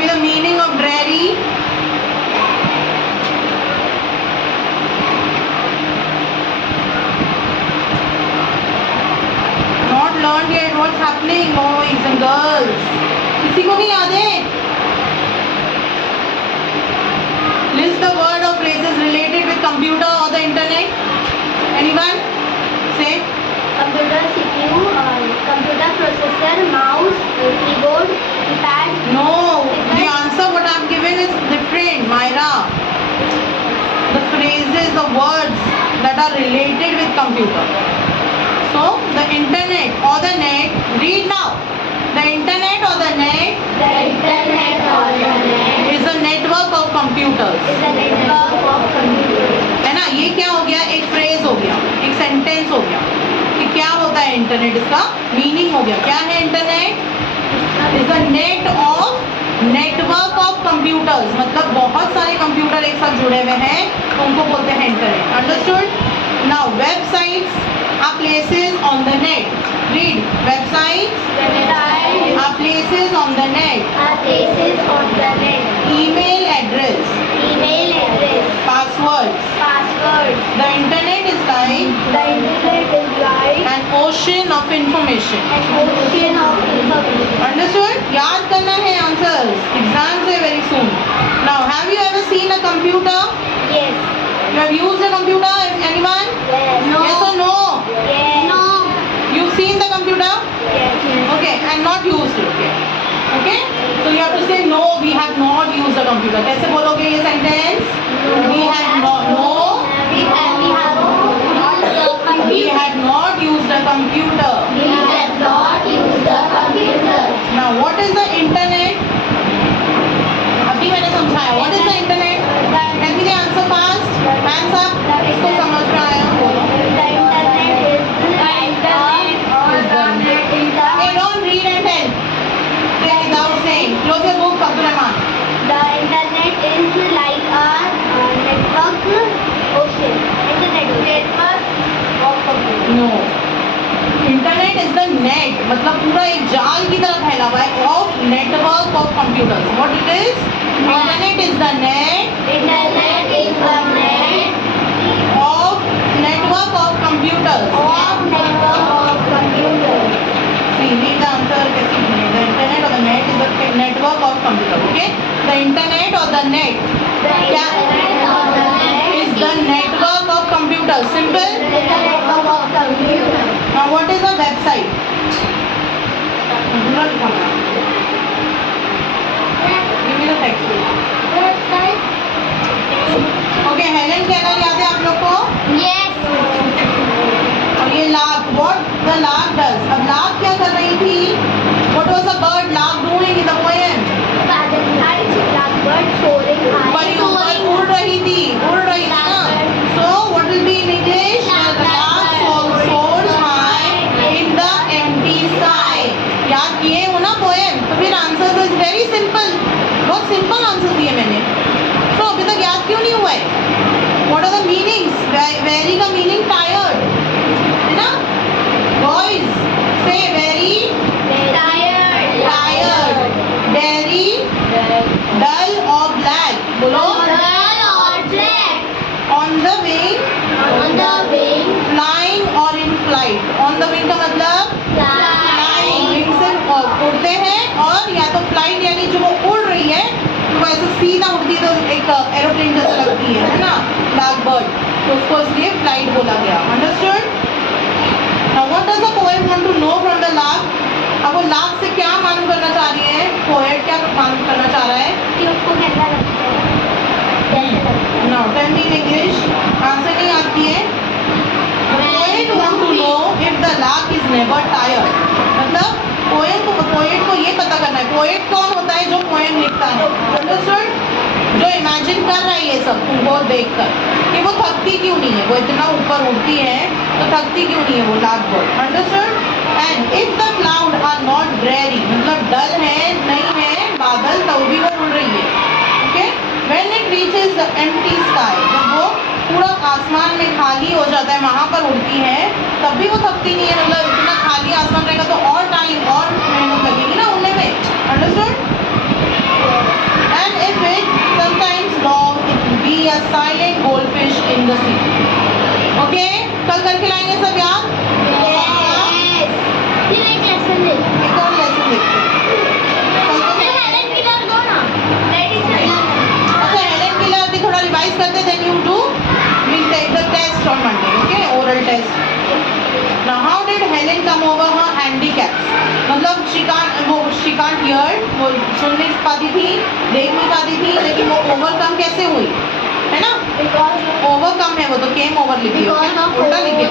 me the meaning of dreary. Not learned yet. What's happening, boys and girls? किसी को नहीं याद है? List the word or phrases related with computer or the internet. Anyone? Say. Computer CPU, computer processor, mouse, keyboard, keypad. No. The answer what I have given is different, Myra. The phrases, the words that are related with computer. So the internet or the net. Read now. The internet or the net. The internet or the net is a network of computers. is a network of computers. है ना? ये क्या हो गया? एक phrase हो गया, एक सेंटेंस हो गया कि क्या होता है इंटरनेट, इसका मीनिंग हो गया. क्या है internet? Is a net of network of computers. मतलब बहुत सारे कंप्यूटर एक साथ जुड़े हुए हैं तो उनको बोलते हैं internet. Understood? Now websites are places on the net. Read. Websites Websites are places on the net. are places on the net. Email address. Email address. Passwords. Passwords. The internet is like The internet is like an ocean of information. an ocean of information. Understood? याद करना है answers. Exams है very soon. Now, have you ever seen a computer? Yes. You have used a computer? Anyone? Yes. Yes or no? Yes. No. You've seen the computer? Yes. Okay, and not used it. Okay? So you have to say no. We have not used a computer. कैसे बोलोगे ये sentence? We have not. No. We have not used the computer. We had not used a computer. We have not used the computer. Now, what is the internet? अभी मैंने समझाया. What is the internet? Tell me the answer fast. Hands up. इसको समझ में आया? बोलो. The internet is Hey, don't read and tell. Say without saying. Close your book, Abdul Rahman. the internet is like a network ocean. It's a network of computers. No. Internet is the net. मतलब पूरा एक जाल की तरह फैला हुआ है of network of computers. What it is? Internet is the net Internet is the net of network of computers. of network of computers. See, read the answer. कैसे बोलेंगे? The internet or the net is the network of computer. Okay? The internet or the net The क्या internet or the net is the network of computers. Simple. is the network of computers. Now, what is a website? पूरा लिखना. Give me the text. Website? Okay, Helen Keller याद है आप लोग को? Yes. और ये lark, what the lark does? अब lark क्या कर रही थी? What was the bird lark doing in the poem? Blackbird soaring high. पर उड़ रही थी ना? So what will be in English? The lark soars high in the empty sky. याद किए हो ना poem? तो फिर answers is very simple. बहुत simple answers दिए मैंने. तो अभी तक याद क्यों नहीं हुआ है? What are the meanings? Very का meaning tired, है ना? Boys, say very Tired. very dull or black. बोलो. Dull or black. On the wing, On the wing. flying or in flight. On the wing का मतलब flying. Wing से उड़ते हैं और या तो flight यानी जो वो उड़ रही है तो ऐसे सीधा उड़ती है तो एक एरोप्लेन जैसा लगती है ना? Black bird. तो उसको इसलिए flight बोला गया. Understood? Now what does the poet want to know from the lark? अब वो lark से क्या मालूम करना चाह रही है? Poet क्या मालूम करना चाह रहा है? कि उसको कैसा लगता है? कैसे लगता है? Now tell me in English. Answer नहीं आती है. The poet want to know if the lark is never tired. मतलब poet को ये पता करना है. Poet कौन होता है? जो poem लिखता है. Understood? जो imagine कर रहा है ये सब तुमको देखकर कि वो थकती क्यों नहीं है? वो इतना ऊपर उड़ती है तो थकती क्यों नहीं है वो lark bird. Understood? And if the cloud are not dreary, मतलब डल है नहीं है बादल तो भी वो उड़ रही है. Okay? When it reaches the empty sky, जब वो पूरा आसमान में खाली हो जाता है वहाँ पर उड़ती है तब भी वो थकती नहीं है. मतलब इतना खाली आसमान रहेगा तो और टाइम और मेहनत लगेगी ना उड़ने में. Understood? a silent goldfish in the sea. Okay, कल करके लाएंगे सब याद? Yes. फिर एक lesson दे। एक और लेसन देखते हैं। फिर Helen Keller दो ना। अच्छा, हेलेन केलर भी थोड़ा रिवाइज करते, then you do, we'll take the test on Monday, okay, oral test. Now how did Helen come over her handicaps? मतलब she can't hear, वो सुन नहीं पाती थी, देख नहीं पाती थी, लेकिन वो overcome कैसे हुई, है ना? Overcome है वो तो came over लिखी है, उल्टा लिखी है।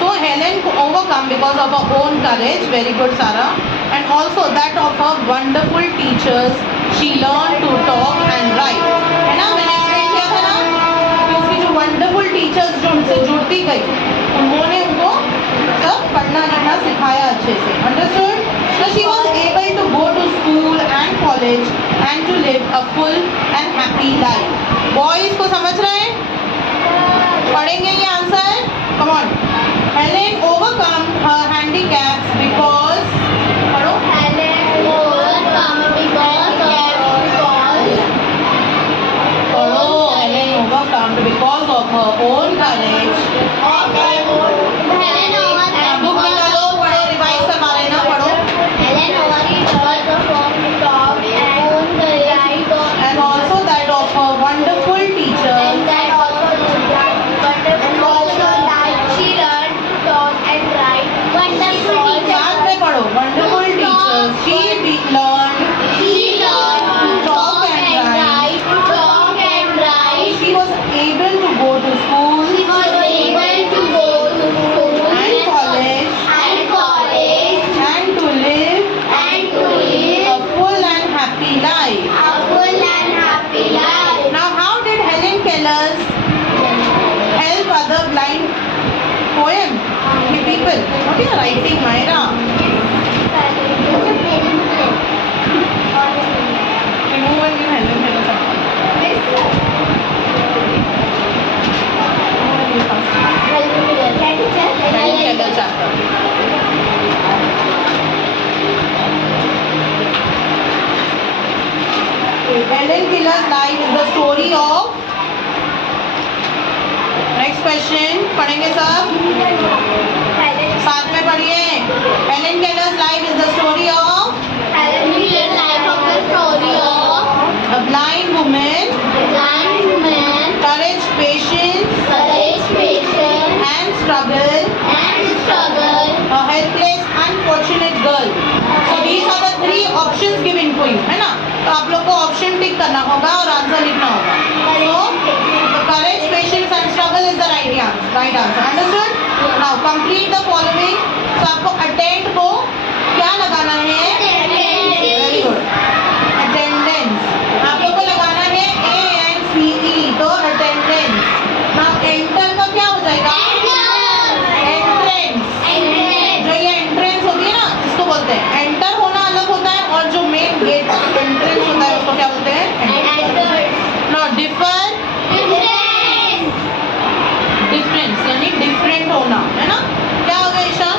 So Helen overcome because of her own courage, very good Sarah, and also that of her wonderful teachers. She learned to talk and write. है ना, मैंने explain किया था ना कि उसकी जो wonderful teachers जो उनसे जुड़ती गई, उन्होंने उनको सब पढ़ना लिखना सिखाया अच्छे से. Understood? So she was able to go to school and college and to live a full and happy life. Boys को समझ रहे हैं? पढ़ेंगे ये answer? Come on. Helen overcome her handicaps because पढ़ो. पढ़ो. Helen overcome because of her own courage. Book निकालो, पढ़ो, रिवाइज करवा लेना, पढ़ो. And also that of her wonderful teachers. याद में पढ़ो. Wonderful teachers. She learned to talk and write. She was able to go to school and college and to live a full and happy life. Now, how did Helen Keller help other blind poem people? What are you writing, Myra? Remove and give Helen Keller something. Helen Keller chapter. Helen Keller's life is the story of. Next question. पढ़ेंगे सब? साथ में पढ़िए. Helen Keller's life is the story of a blind woman, courage, patience, and struggle, a helpless, unfortunate girl. So these are the three options given for you, है ना? तो आप लोग को ऑप्शन टिक करना होगा और आंसर लिखना होगा. So courage, patience, and struggle is the right answer. Understood? Now complete the following. So आपको attend को क्या लगाना है? Very good. Attendance. आप लोग को लगाना है ANCE, तो attendance. Now enter का क्या हो जाएगा? Entrance. जो ये entrance होती है ना, इसको बोलते हैं. Enter होना अलग होता है और जो main gate entrance होता है उसको क्या बोलते हैं? Now differ. Difference यानी different होना, है ना? क्या हो गया ईशान?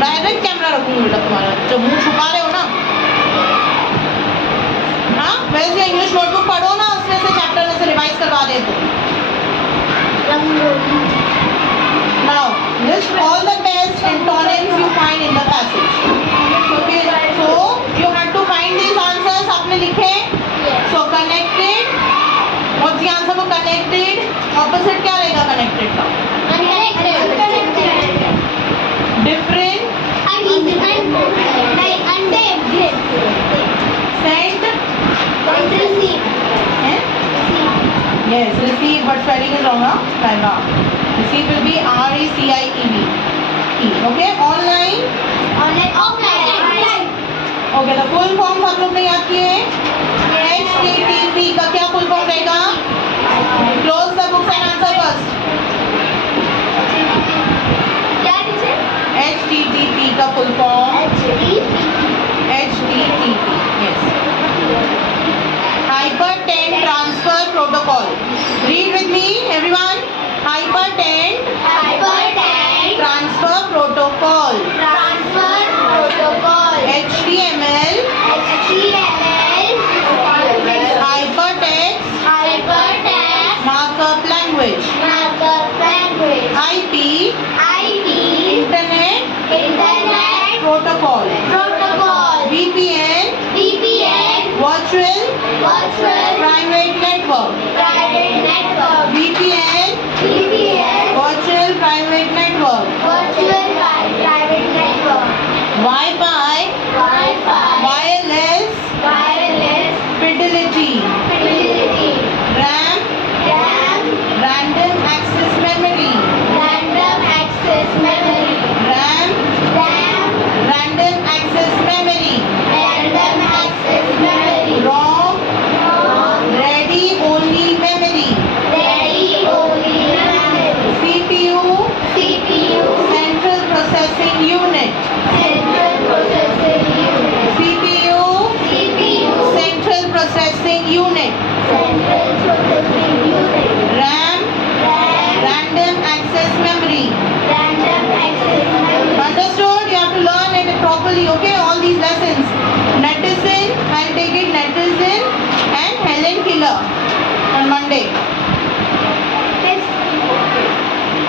डायरेक्ट कैमरा रखूंगी बेटा तुम्हारा, जब मुंह छुपा रहे हो ना. हाँ, वैसे इंग्लिश नोटबुक पढ़ो ना, उसमें से चैप्टर में से रिवाइज करवा दे तो. Now list all the best antonyms you find in the passage. Okay, so you have to find these answers. आपने लिखे? So connected. What's the answer for connected? Opposite क्या रहेगा connected का? Different. Sent. हैं? Yes, receive, but spelling is wrong, huh? Like receive will be RECIEV. Okay, online. Okay, the full form आप लोग ने याद किए? HTTP का क्या full form रहेगा? Close the books and answer first. HTTP का full form. HTTP. Yes. Hypertension transfer protocol. Read with me, everyone. Hypertension transfer protocol. HTML. Hypertext Virtual private network. Private Network. VPN, VPN. virtual private network. Virtual Private Network. Wi-Fi, Wi-Fi. wireless Wireless fidelity. Fidelity. RAM, RAM. random access memory. Random Access Memory. RAM, RAM. random access memory. Random Access Memory. ROM, ROM. ready only memory. Ready Only Memory. CPU, CPU. central processing unit. Central Processing Unit. CPU, CPU. central processing unit. Central Processing Unit. RAM, RAM. random access memory. Random Access Memory. Understood? You have to learn it properly, okay? All these lessons. Netizen, I'll take it Netizen and Helen Keller on Monday.